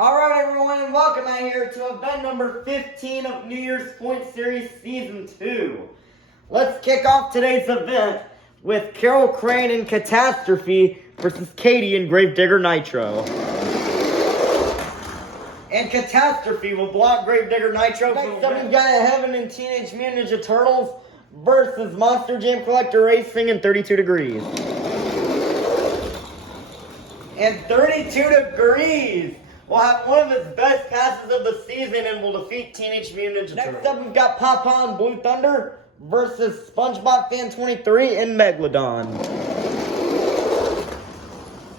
Alright everyone, and welcome out here to event number 15 of New Year's Point Series Season 2. Let's kick off today's event with Carol Crane and Catastrophe versus Katie and Gravedigger Nitro. And Catastrophe will block Gravedigger Nitro. Next up, we've got Heaven and Teenage Mutant Ninja Turtles versus Monster Jam Collector Racing and 32 Degrees. And 32 Degrees will have one of his best passes of the season and will defeat Teenage Mutant Ninja Turtles. Next up, we've got Papa and Blue Thunder versus SpongeBob Fan 23 and Megalodon.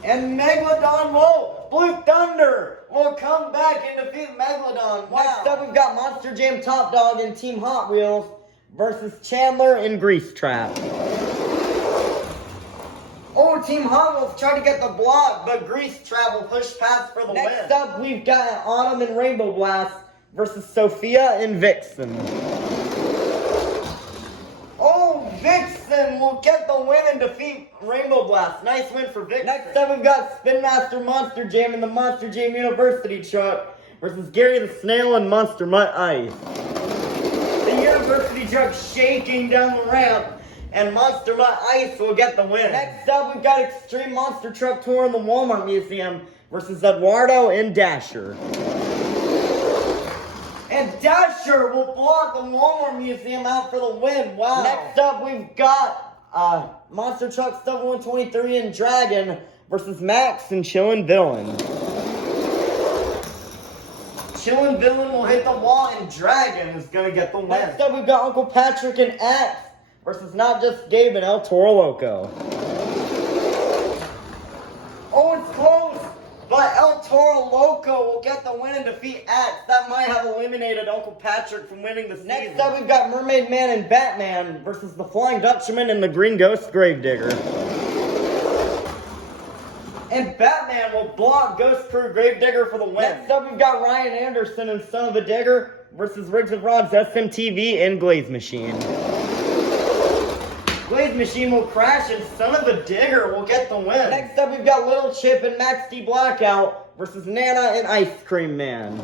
And Blue Thunder will come back and defeat Megalodon. Wow. Next up, we've got Monster Jam Top Dog and Team Hot Wheels versus Chandler and Grease Trap. Oh, Team Hot Wheels tried to get the block, but Grease Trap will push past for the win. Next up, we've got Autumn and Rainbow Blast versus Sophia and Vixen. Oh, Vixen will get the win and defeat Rainbow Blast. Nice win for Vixen. Next up, we've got Spin Master Monster Jam and the Monster Jam University Truck versus Gary the Snail and Monster Mutt Ice. The University Truck shaking down the ramp, and Monster Mutt Ice will get the win. Next up, we've got Extreme Monster Truck Tour in the Walmart Museum versus Eduardo and Dasher. And Dasher will block the Walmart Museum out for the win. Wow. Next up, we've got Monster Truck Stuff 123 and Dragon versus Max and Chillin' Villain. Chillin' Villain will hit the wall, and Dragon is going to get the win. Next up, we've got Uncle Patrick and Axe versus Not Just Gabe and El Toro Loco. Oh, it's close, but El Toro Loco will get the win and defeat Axe. That might have eliminated Uncle Patrick from winning the season. Next up, we've got Mermaid Man and Batman versus the Flying Dutchman and the Green Ghost Gravedigger. And Batman will block Ghost Crew Gravedigger for the win. Next up, we've got Ryan Anderson and Son of a Digger versus Riggs of Rod's SMTV and Glaze Machine. Glaze Machine will crash and Son of a Digger will get the win. Next up, we've got Little Chip and Max D Blackout versus Nana and Ice Cream Man.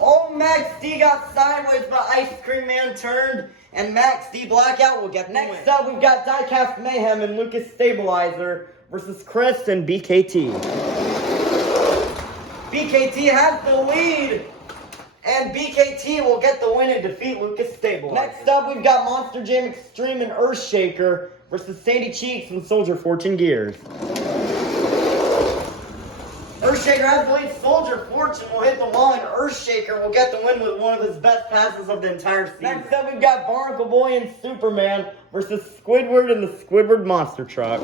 Oh, Max D got sideways, but Ice Cream Man turned, and Max D Blackout will get the win. Next up, we've got Diecast Mayhem and Lucas Stabilizer versus Chris and BKT. BKT has the lead, and BKT will get the win and defeat Lucas Stabilizer. Next up, we've got Monster Jam Extreme and Earthshaker versus Sandy Cheeks and Soldier Fortune Gears. Earthshaker has the lead. Soldier Fortune will hit the wall, and Earthshaker will get the win with one of his best passes of the entire season. Next up, we've got Barnacle Boy and Superman versus Squidward and the Squidward Monster Truck.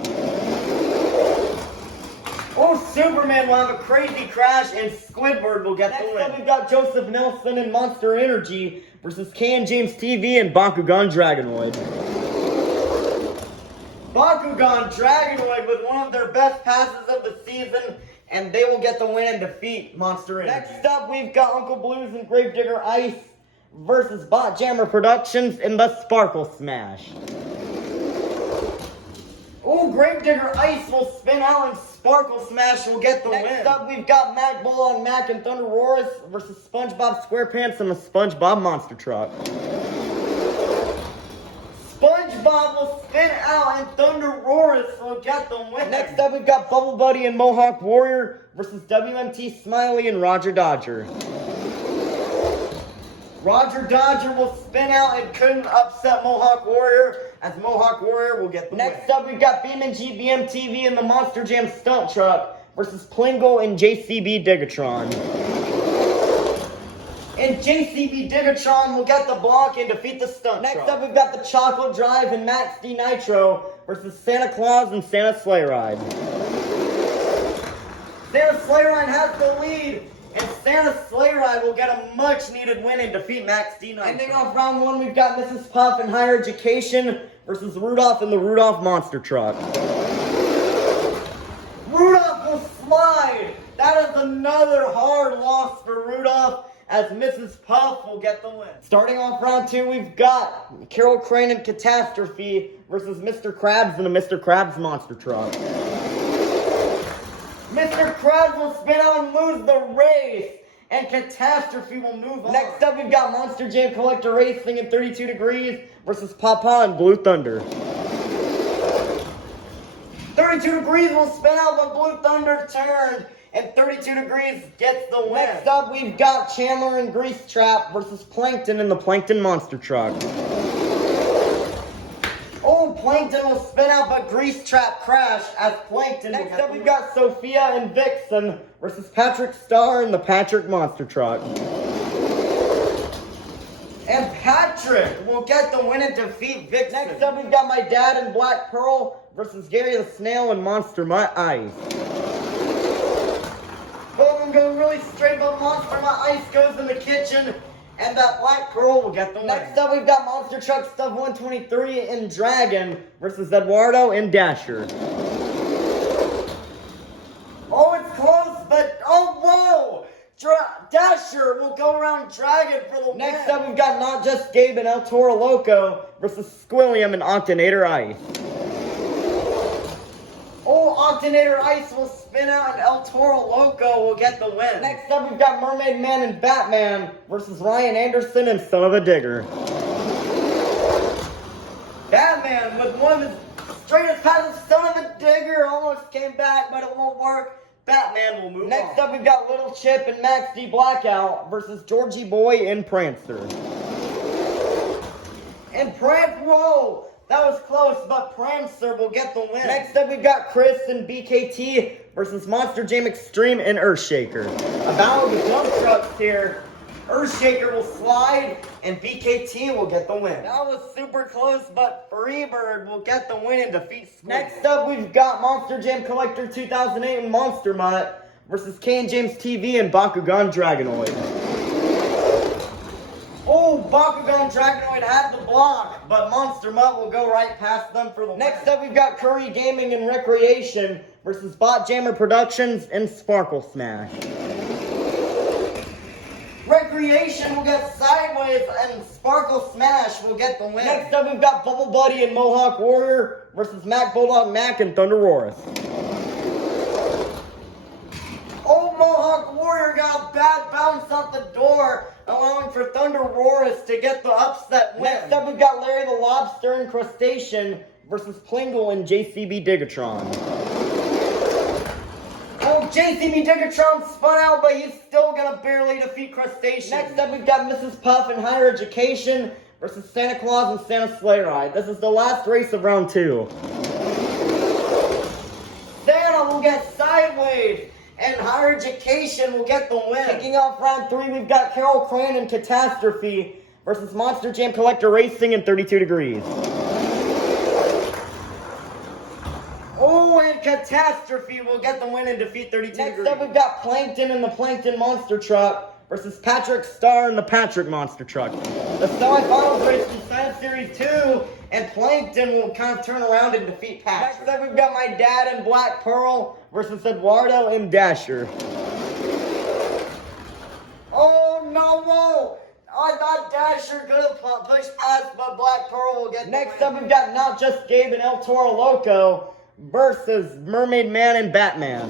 Oh, Superman will have a crazy crash, and Squidward will get the win. Next up, we've got Joseph Nelson and Monster Energy versus Ken James TV and Bakugan Dragonoid. Bakugan Dragonoid with one of their best passes of the season, and they will get the win and defeat Monster Energy. Next up, we've got Uncle Blues and Gravedigger Ice versus Bot Jammer Productions and the Sparkle Smash. Oh, Gravedigger Ice will spin out and Sparkle Smash will get the win. Next up, we've got Mac Bull on Mac and Thunder Roars versus SpongeBob SquarePants and the SpongeBob Monster Truck. SpongeBob will spin out and Thunder Roars will get the win. Next up, we've got Bubble Buddy and Mohawk Warrior versus WMT Smiley and Roger Dodger. Roger Dodger will spin out and couldn't upset Mohawk Warrior, as Mohawk Warrior will get the win. Next up, we've got BeamNG BMTV and the Monster Jam Stunt Truck versus Plingle and JCB Digatron. And JCB Digatron will get the block and defeat the Stunt Truck. Next up, we've got the Chocolate Drive and Max D Nitro versus Santa Claus and Santa Sleigh Ride. Santa Sleigh Ride has the lead, and Santa Sleigh Ride will get a much-needed win and defeat Max D Nitro. Ending off round one, we've got Mrs. Puff and Higher Education versus Rudolph and the Rudolph Monster Truck. Rudolph will slide. That is another hard loss for Rudolph, as Mrs. Puff will get the win. Starting off round two, we've got Carol Crane and Catastrophe versus Mr. Krabs and the Mr. Krabs Monster Truck. Mr. Krabs will spin out and lose the race. And Catastrophe will move on. Next up, we've got Monster Jam Collector Racing in 32 Degrees versus Papa and Blue Thunder. 32 Degrees will spin out, but Blue Thunder turned. And 32 Degrees gets the win. Next up, we've got Chandler and Grease Trap versus Plankton in the Plankton Monster Truck. Oh, Plankton will spin out, but Grease Trap crashed as Plankton. Next up, we've got Sophia and Vixen versus Patrick Star in the Patrick Monster Truck. And Patrick will get the win and defeat Vixen. Next up, we've got My Dad and Black Pearl versus Gary the Snail and Monster My Ice. Both of them go really straight, but Monster My Ice goes in the kitchen. And that Black Pearl will get the win. Next up, we've got Monster Truck Stuff 123 and Dragon versus Eduardo and Dasher. Oh, it's close, but oh, whoa! Dasher will go around Dragon for the win. Next up, we've got Not Just Gabe and El Toro Loco versus Squilliam and Octonator Ice. Oh, Octonator Ice will spin out and El Toro Loco will get the win. Next up, we've got Mermaid Man and Batman versus Ryan Anderson and Son of a Digger. Batman with one of the straightest passes. Son of a Digger almost came back, but it won't work. Batman will move on. Next up, we've got Little Chip and Max D Blackout versus Georgie Boy and Prancer. And Prancer, whoa! That was close, but Prancer will get the win. Next up, we've got Chris and BKT versus Monster Jam Extreme and Earthshaker. A battle of the dump trucks here. Earthshaker will slide, and BKT will get the win. That was super close, but Freebird will get the win and defeat Squid. Next up, we've got Monster Jam Collector 2008 and Monster Mutt versus K and James TV and Bakugan Dragonoid. Oh, Bakugan Dragonoid had the block, but Monster Mutt will go right past them for the win. Next up, we've got Curry Gaming and Recreation versus Bot Jammer Productions and Sparkle Smash. Recreation will get Sideways and Sparkle Smash will get the win. Next up, we've got Bubble Buddy and Mohawk Warrior versus Mac Bulldog Mac and Thunder Roarus. Oh, Mohawk Warrior got a bad bounce out the door, allowing for Thunder Roarus to get the upset win. Next up, we've got Larry the Lobster and Crustacean versus Plingle and JCB Digatron. Oh, JCB Digatron spun out, but he's still gonna barely defeat Crustacean. Next up, we've got Mrs. Puff and Higher Education versus Santa Claus and Santa Sleigh Ride. This is the last race of round 2. Santa will get Sideways, and Higher Education will get the win. Kicking off round 3, we've got Carol Crane and Catastrophe versus Monster Jam Collector Racing in 32 Degrees. Oh, and Catastrophe will get the win and defeat 32 Degrees. Next up, we've got Plankton and the Plankton Monster Truck versus Patrick Star and the Patrick Monster Truck. The semifinals race in Science Series 2, and Plankton will kind of turn around and defeat Patrick. Next up, we've got My Dad and Black Pearl versus Eduardo and Dasher. Oh, no, whoa! I thought Dasher could have pushed past, but Black Pearl will get Next up, we've got Not Just Gabe and El Toro Loco versus Mermaid Man and Batman.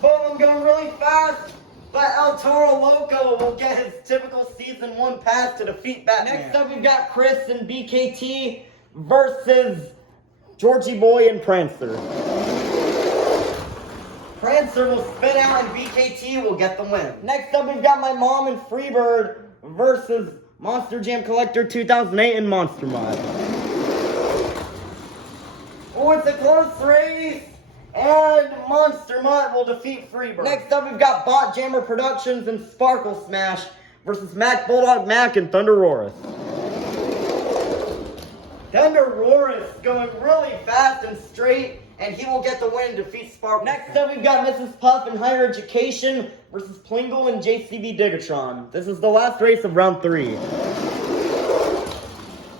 Both of them going really fast, but El Toro Loco will get his typical Season 1 pass to defeat Batman. Next up, we've got Chris and BKT versus Georgie Boy and Prancer. Prancer will spin out and BKT will get the win. Next up, we've got My Mom and Freebird versus Monster Jam Collector 2008 and Monster Mod. Oh, it's a close race, and Monster Mutt will defeat Freebird. Next up, we've got Bot Jammer Productions and Sparkle Smash versus Mac Bulldog Mac and Thunder Roarus. Thunder Roarus going really fast and straight, and he will get the win and defeat Sparkle. Next up, we've got Mrs. Puff and Higher Education versus Plingle and JCB Digatron. This is the last race of round 3.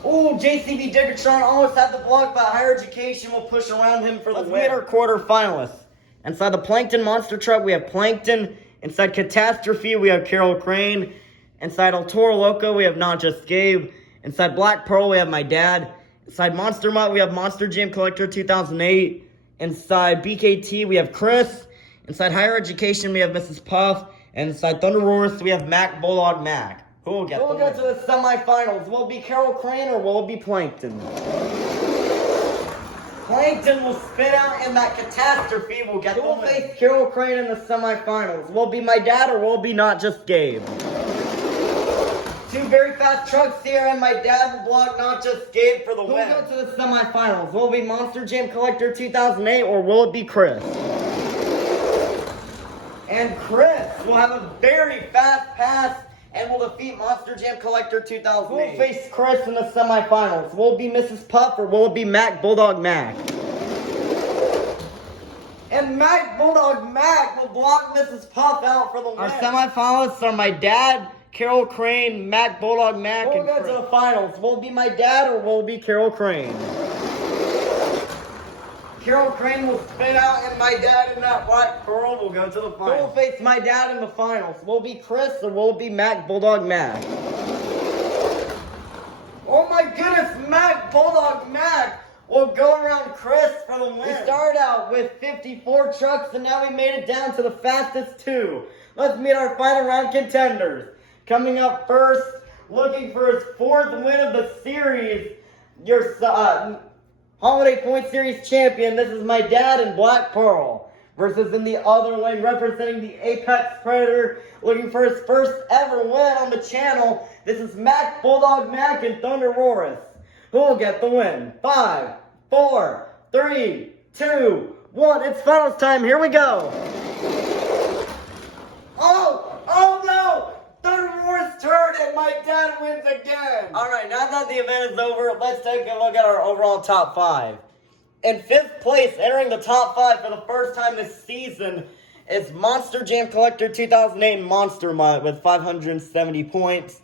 Oh, JCB Digatron almost had the block, but Higher Education will push around him for the win. Let's meet our quarterfinalists. Inside the Plankton Monster Truck, we have Plankton. Inside Catastrophe, we have Carol Crane. Inside El Toro Loco, we have Not Just Gabe. Inside Black Pearl, we have My Dad. Inside Monster Mutt, we have Monster Jam Collector 2008. Inside BKT, we have Chris. Inside Higher Education, we have Mrs. Puff. And inside Thunder Roars, we have Mac Bulldog Mac. Who will get to the semifinals? Will it be Carol Crane or will it be Plankton? Plankton will spin out in that catastrophe. We'll get Who will face Carol Crane in the semifinals? Will it be my dad or will it be Not Just Gabe? Two very fast trucks here, and my dad will block Not Just Gabe for the win. Who will go to the semifinals? Will it be Monster Jam Collector 2008 or will it be Chris? And Chris will have a very fast pass and will defeat Monster Jam Collector 2008. Who will face Chris in the semifinals? Will it be Mrs. Puff or will it be Mac Bulldog Mac? And Mac Bulldog Mac will block Mrs. Puff out for the win. Our semifinalists are my dad, Carol Crane, Mac Bulldog Mac, and Chris. We'll go to the finals. Will it be my dad or will it be Carol Crane? Carol Crane will spin out, and my dad and that Black Pearl will go to the finals. Who will face my dad in the finals? Will it be Chris or will it be Mac Bulldog Mac? Oh my goodness, Mac Bulldog Mac will go around Chris for the win. We started out with 54 trucks, and now we made it down to the fastest two. Let's meet our final round contenders. Coming up first, looking for his fourth win of the series, your Holiday Point Series champion. This is my dad in Black Pearl. Versus in the other lane, representing the Apex Predator, looking for his first ever win on the channel. This is Mac Bulldog Mac and Thunder Roars. Who will get the win? 5, 4, 3, 2, 1. It's finals time. Here we go. Oh no! Thunder Roars turn and my dad wins again. Alright, now that the event is over, let's take a look at our overall top 5. In 5th place, entering the top 5 for the first time this season, is Monster Jam Collector 2008 Monster Mutt with 570 points.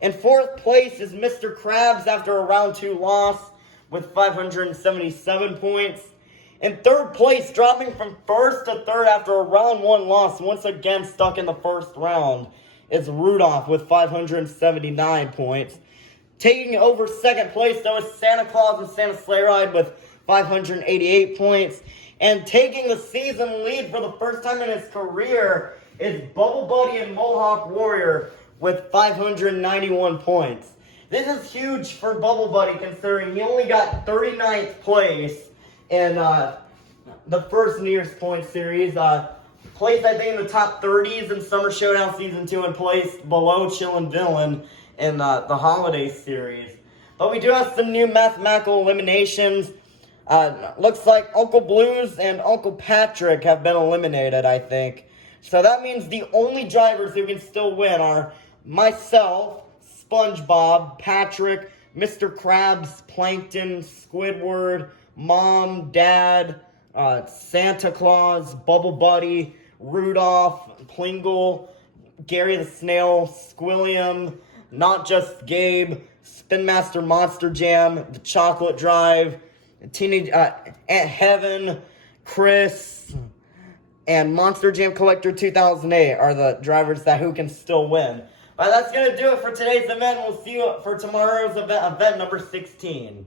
In 4th place is Mr. Krabs after a round 2 loss with 577 points. In 3rd place, dropping from 1st to 3rd after a round 1 loss, once again stuck in the 1st round, is Rudolph with 579 points. Taking over 2nd place, though, is Santa Claus and Santa Sleigh Ride with 588 points. And taking the season lead for the first time in his career is Bubble Buddy and Mohawk Warrior with 591 points. This is huge for Bubble Buddy considering he only got 39th place in the first New Year's Point series. Placed, I think, in the top 30s in Summer Showdown Season 2 and placed below Chillin' Villain in the Holiday Series. But we do have some new mathematical eliminations. Looks like Uncle Blues and Uncle Patrick have been eliminated, I think. So that means the only drivers who can still win are myself, SpongeBob, Patrick, Mr. Krabs, Plankton, Squidward, Mom, Dad, Santa Claus, Bubble Buddy, Rudolph, Plingle, Gary the Snail, Squilliam, Not Just Gabe, Spin Master Monster Jam, The Chocolate Drive, Teenage Aunt Heaven, Chris, and Monster Jam Collector 2008 are the drivers who can still win. But that's going to do it for today's event. We'll see you for tomorrow's event number 16.